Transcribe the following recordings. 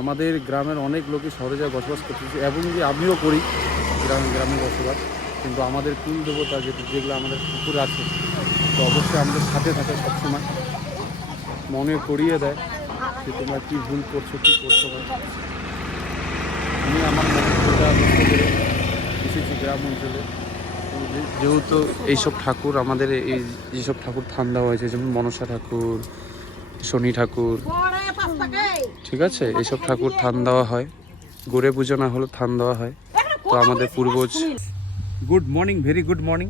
আমাদের গ্রামের অনেক লোকই শহরে যায় বসবাস করতেছে এবং যে আমিও করি গ্রামে বসবাস, কিন্তু আমাদের কুল দেবতা যেগুলো আমাদের ঠাকুর আছে তো অবশ্যই আমাদের সাথে থাকে সবসময়, মনে করিয়ে দেয় যে তোমরা কী ভুল করছো কী করছো না। আমি আমার মনে বুঝতে করে এসেছি গ্রাম অঞ্চলে, যেহেতু এইসব ঠাকুর আমাদের এই যেসব ঠাকুর থান দেওয়া হয়েছে যেমন মনসা ঠাকুর, শনি ঠাকুর, ঠিক আছে, এইসব ঠাকুর থান দেওয়া হয়, গড়ে পুজো না হলেও থান দেওয়া হয়। তো আমাদের পূর্বজ, good morning, very good morning.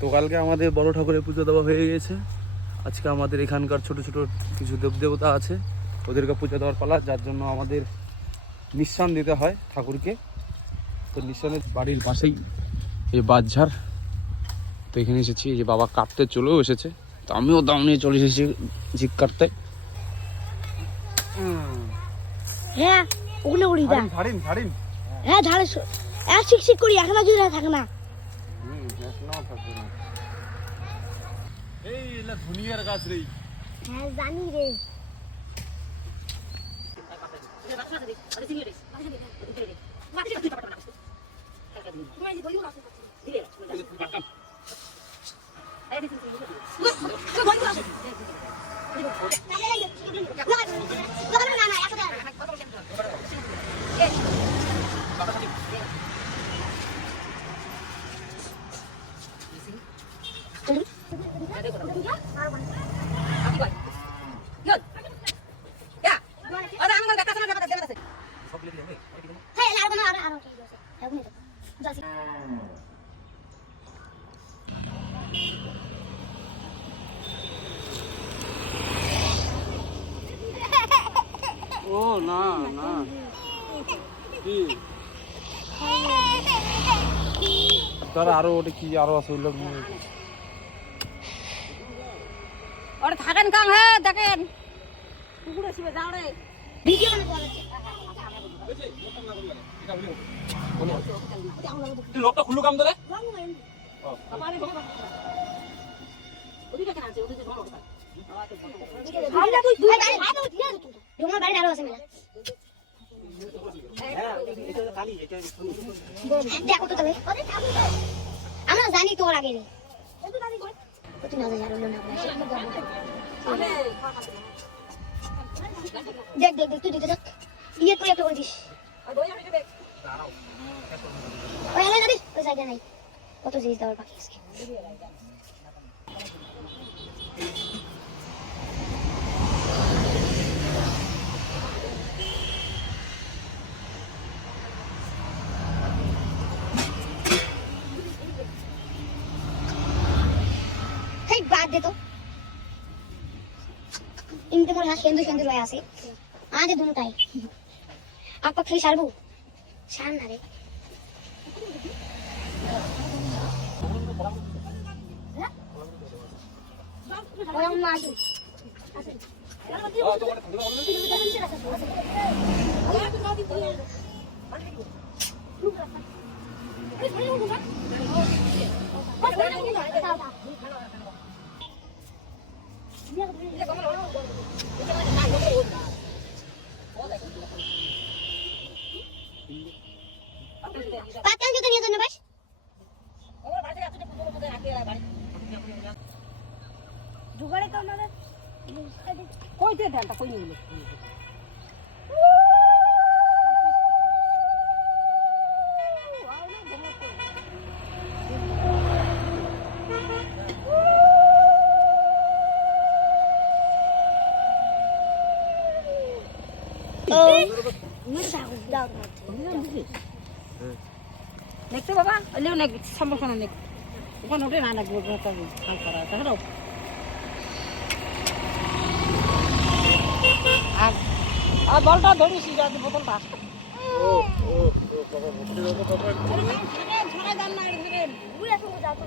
তো কালকে আমাদের বড় ঠাকুরের পুজো দেওয়া হয়ে গেছে। আজকে আমাদের এখানকার ছোট ছোট কিছু দেবদেবতা আছে, ওদেরকে পুজো দেওয়ার পালা, যার জন্য আমাদের নিঃসান দিতে হয় ঠাকুরকে। তো নিঃসানের বাড়ির পাশেই এই বাঁশঝাড়, তো এখানে এসেছি, এই যে বাবা কাটতে চলেও এসেছে, তো আমিও দাম নিয়ে চলে এসেছি ঝিক কাটতে। হ্যাঁ ওগুলো উড়ি দা ঝাড়িন ঝাড়িন, হ্যাঁ ঝাড়ে এক শিক করি এখন যদি থাকে না এই এলা ধুনিয়ার গাছ রে। হ্যাঁ জানি রে ও না না, কি তার আরো ওটা কি আরো আছে ওগুলো ওরে থাকেন কাম, হ্যাঁ দেখেন কুকুর আসবে যাও রে ভিডিও বানাতে তুই লকটা খুলু কাম ধরে ওদিকে কেন আছে ওদিকে ধরো আমরা তুই দুই গাড়ি ভাই তো দিয়ে তুই তোমার বাড়ি আরো আছে মেলা হ্যাঁ এটা খালি এটা দেখো তো তবে আমরা জানি তোর আগে রে তুই না জানো না দেখ দেখ দেখ তুই দিতে দেখ ইয়ে তুই একটা করে দিস ওই আলে যাবি ওই সাইডে নাই কত জিনিস দেওয়ার বাকি আছে বাদ দে তো ইনতে মোর সেন্দু সেন্দু লয় আছে আজ দুটাই আপা খেয়ে সারবো সার না রে পাতান জুতো নিয়ে যান বাস জুগাড়ে তো আমাদের কই দে ধানটা কই নিয়ে দেখতে বাবা ওলেও নাকি সমস্যা নেই ওখানে ওঠে না লাগবে কাল করা তাহলে আর বলটা ধরিস যাতে বোতলটা ও ও বাবা ভক্তি দাও বাবা ঝাড়া দাম না ধরে বুড়া সঙ্গে যাও তো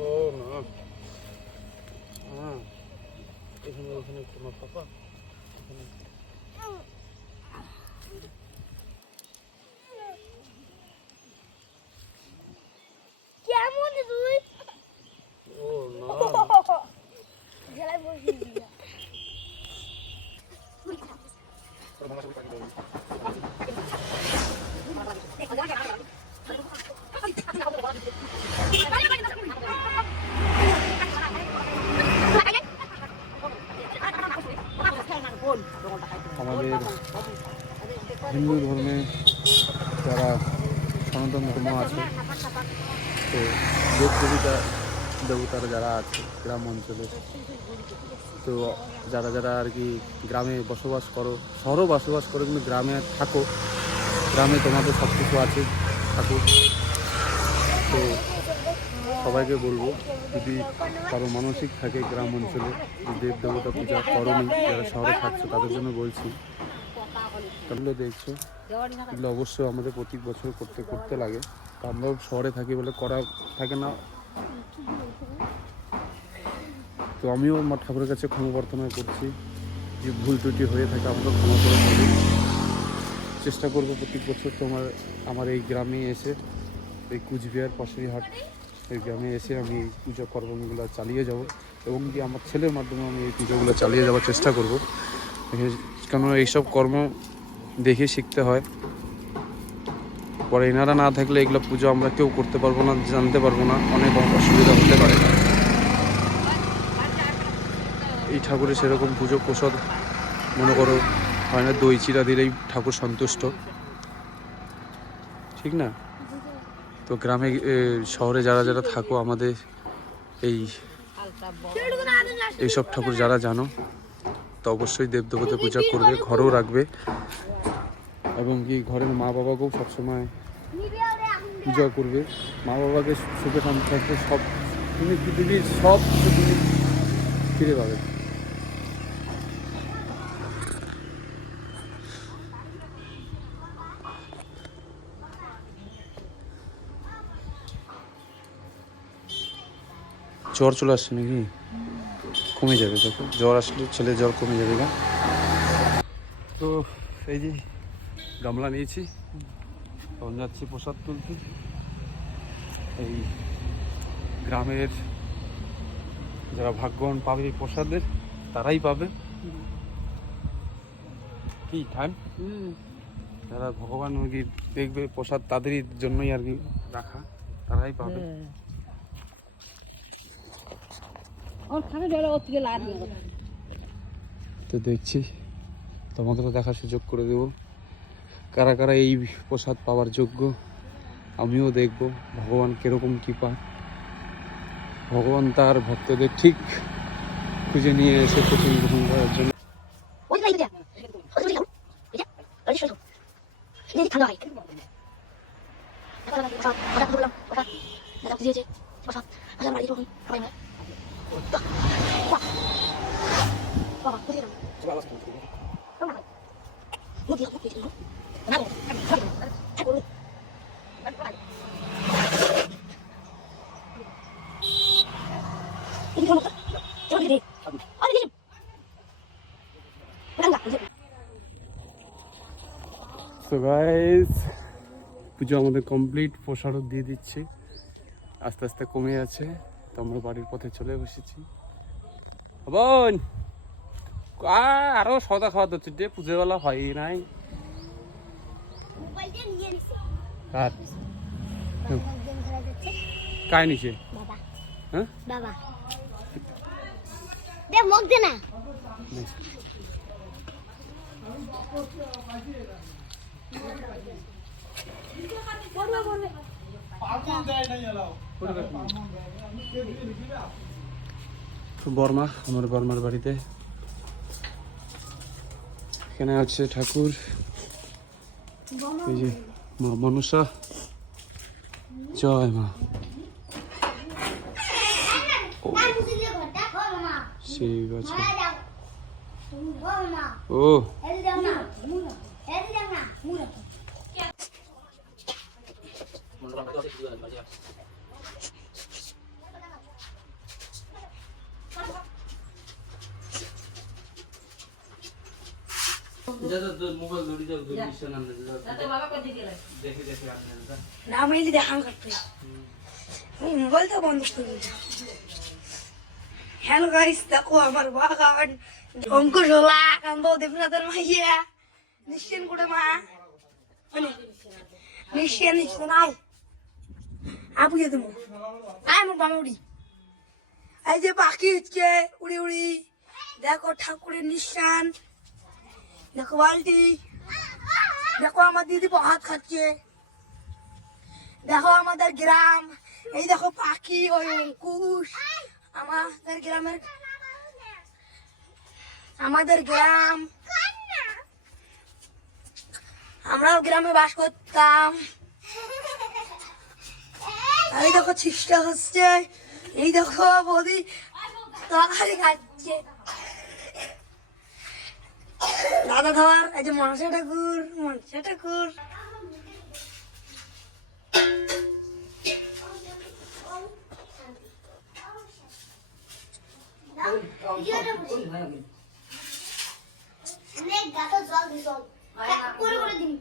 ও না হ্যাঁ এখানে তোমার পাপা এখানে কেমন তুই ও না জেলায় বসে দিয়া আমাদের হিন্দু ধর্মে যারা সনাতন ধর্ম আছে, তো দেব দেবীটা দেবতারা যারা আছে গ্রাম অঞ্চলে, তো যারা যারা আর কি গ্রামে বসবাস করো, শহরেও বসবাস করো কিন্তু গ্রামে থাকো, গ্রামে তোমাদের সব কিছু আছে, থাকো। তো সবাইকে বলবো, যদি কারো মানসিক থাকে গ্রাম অঞ্চলে যে দেব দেবতা পূজা করনি, যারা শহরে থাকছো তাদের জন্য বলছি, তাহলে দেখছো এগুলো অবশ্যই আমাদের প্রতি বছর করতে করতে লাগে। তো আমরাও শহরে থাকি বলে করা থাকে না। তো আমিও আমার ঠাকুরের কাছে ক্ষমা প্রার্থনা করছি, যে ভুল ত্রুটি হয়ে থাকে আমাকেও ক্ষমা করে দেবে। চেষ্টা করবো প্রতি বছর তোমার আমার এই গ্রামে এসে, এই কুচবিহার পাশুরিহাট এই গ্রামে এসে আমি এই পুজো কর্মগুলো চালিয়ে যাব, এবং কি আমার ছেলের মাধ্যমে আমি এই পুজোগুলো চালিয়ে যাওয়ার চেষ্টা করব। কেননা এইসব কর্ম দেখে শিখতে হয়, পরে এনারা না থাকলে এগুলো পুজো আমরা কেউ করতে পারবো না, জানতে পারবো না, অনেক অসুবিধা হতে পারে। এই ঠাকুরের সেরকম পুজো প্রসাদ মনে করো হয় না, দই চিরা দিলেই ঠাকুর সন্তুষ্ট, ঠিক না? তো গ্রামে শহরে যারা যারা থাকো, আমাদের এইসব ঠাকুর যারা জানো, তো অবশ্যই দেবদেবতা পূজা করবে, ঘরেও রাখবে, এবং কি ঘরের মা বাবাকেও সবসময় পূজা করবে। মা বাবাকে সুখে শান্তি থাকবে, সব তুমি পৃথিবীর সব কিছু তুমি ফিরে পাবে। জ্বর চলে আসছে নাকি? কমে যাবে, দেখো জ্বর আসলে ছেলে জ্বর কমে যাবে না। তো এই যে গামলা নিয়েছি, তখন যাচ্ছি প্রসাদ তুলতে। এই গ্রামের যারা ভাগ্যবান পাবে এই প্রসাদের, তারাই পাবে। কি টাইম, যারা ভগবান আর কি দেখবে প্রসাদ, তাদেরই জন্যই আর কি রাখা, তারাই পাবে। তো দেখছি তোমাদেরও দেখার সুযোগ করে দেব, কারা কারা এই প্রসাদ পাওয়ার যোগ্য। আমিও দেখব ভগবান কিরকম কৃপা, ভগবান তার ভক্তদের ঠিক খুঁজে নিয়ে এসে প্রথম গ্রহণ করার জন্য। তো গাইস, পুজো আমাদের কমপ্লিট, প্রসাদও দিয়ে দিচ্ছি, আস্তে আস্তে কমে আছে। তো আমরা বাড়ির পথে চলে বসেছি। বোন আরো সদা খাওয়া হচ্ছে, যে পুজোবেলা হয় নাই। কার কায় নিছে? হ্যাঁ বাবা দে মুখ দে না। বর্মা, আমার বর্মার বাড়িতে এখানে আছে ঠাকুর, এই যে মা মনসা, জয় মা। ঠিক আছে। ও মোবাইল ধরি যাও, দেখে দেখে না আমি দেখান করতে মোবাইলটা বন্ধ করে। হ্যালো গাইস, দেখো আমার বাগান, অঙ্কুশ হলা কান্দ দেবনাথের মাইয়া নিশ্চয় করে মা মানে নিশ্চয় আয় আপুকে দেবো আয় আমার বাবা উড়ি এই যে পাখি হচ্ছে উড়ি উড়ি দেখো ঠাকুরের নিঃশ্বান দেখো বালতি দেখো আমার দিদি ভাত খাচ্ছে দেখো আমাদের গ্রাম এই দেখো পাখি ওই অঙ্কুশ আমাদের গ্রাম আমরাও গ্রামে বাস করতাম এই দেখো চেষ্টা হচ্ছে এই দেখো বৌদি তরকারি খাচ্ছে দাদা ধর এই যে মনসা ঠাকুর জল দিস করে করে দিন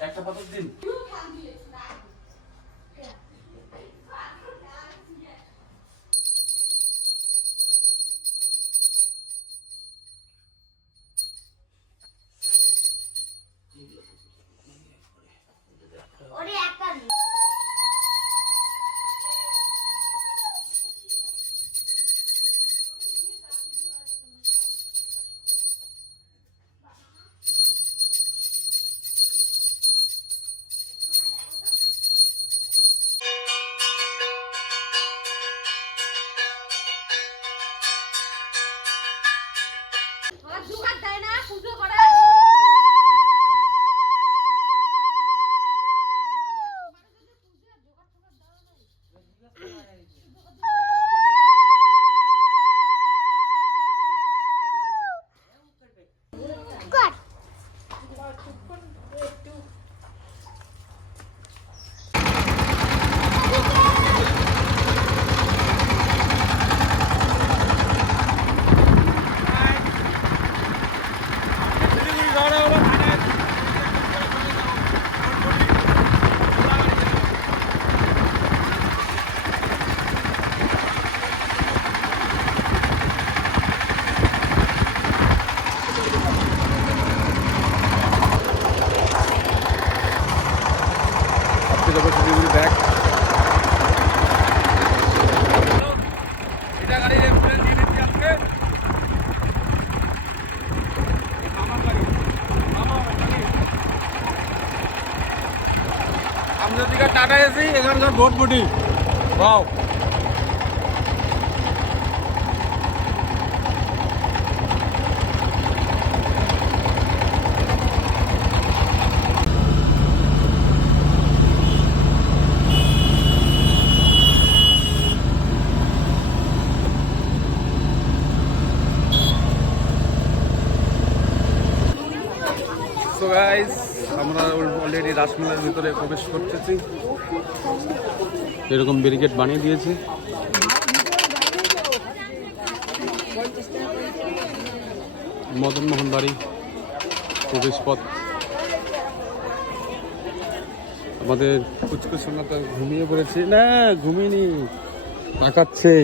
একটা পাথর দিন ওরে একটা টাটা এসি এখানকার ভোটবুটি বাও সো গাইস আমরা অলরেডি রাসমেলার ভিতরে প্রবেশ করতেছি এরকম ব্যারিকেড বানিয়ে দিয়েছি মদন মোহন বাড়ি প্রবেশ পথ আমাদের কুচকুচনা তো ঘুমিয়ে পড়েছি না ঘুমিনি তাকাচ্ছে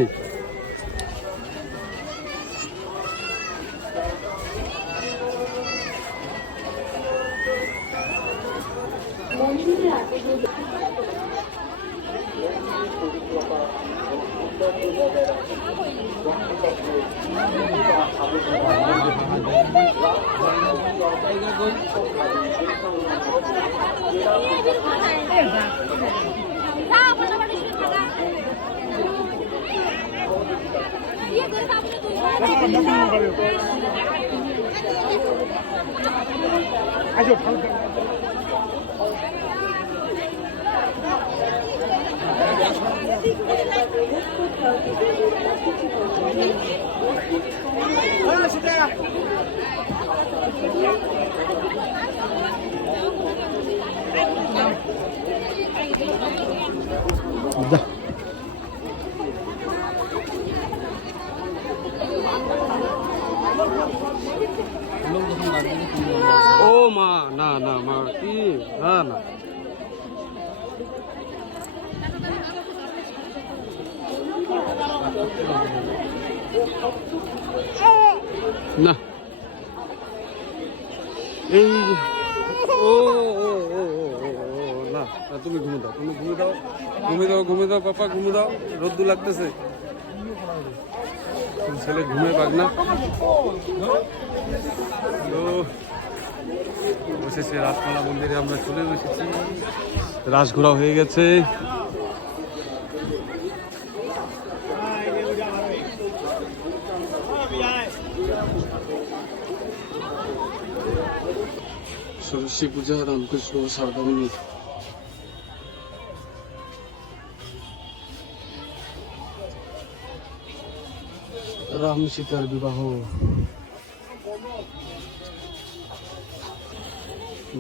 ও মা না না মা কি না না না এই ও ও ও ও না তুমি ঘুমে দাও, তুমি ঘুমে দাও, ঘুমে দাও, ঘুমে দাও পাপা, ঘুমে দাও, রোদ্দু লাগতেছে। ছেলে ঘুমে পাক না। তো অবশেষে রাসমালা মন্দিরে আমরা চলে এসেছি, রাস ঘোরা হয়ে গেছে। সরস্বতী পূজা, রামকৃষ্ণ সারদামণি, রাম সীতার বিবাহ।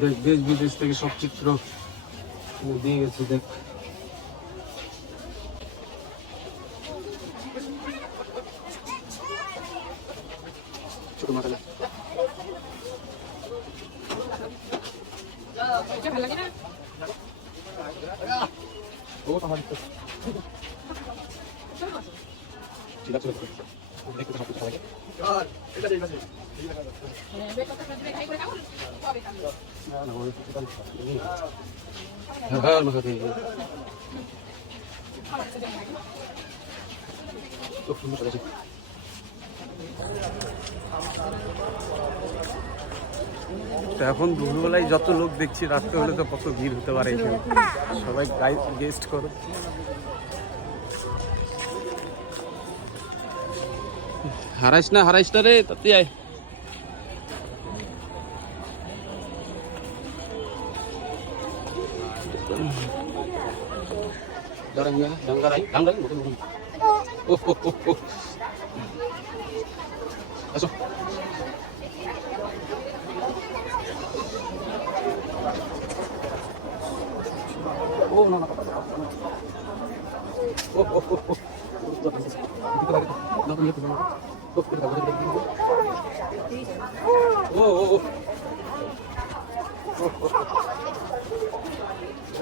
দেখ দেশ বিদেশ থেকে সব চিত্র দিয়ে গেছে, দেখ। ছোট মাথা ও তো আমার ঠিক আছে, দেখতে সব কিছু লাগে। হ্যাঁ মাথা দিয়ে খুব সুন্দর সাজাচ্ছে। তো এখন দুপুরবেলায় যত লোক দেখছি, রাত্রে হলে তো কত ভিড় হতে পারে এখানে। সবাই গেস্ট করো। হারাইস না রে, তাতে আয়। আসো ও না না ও ও ও ও ও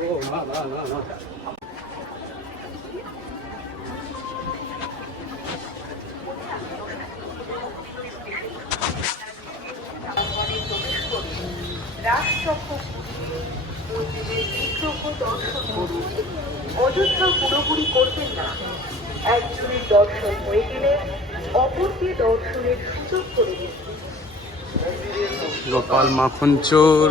ও না না না না অযোধ্যা পুরোপুরি করবেন না। একজনের দর্শন হয়ে গেলে অপরকে দর্শনের সুযোগ করে দিন। গোপাল মাখন চোর।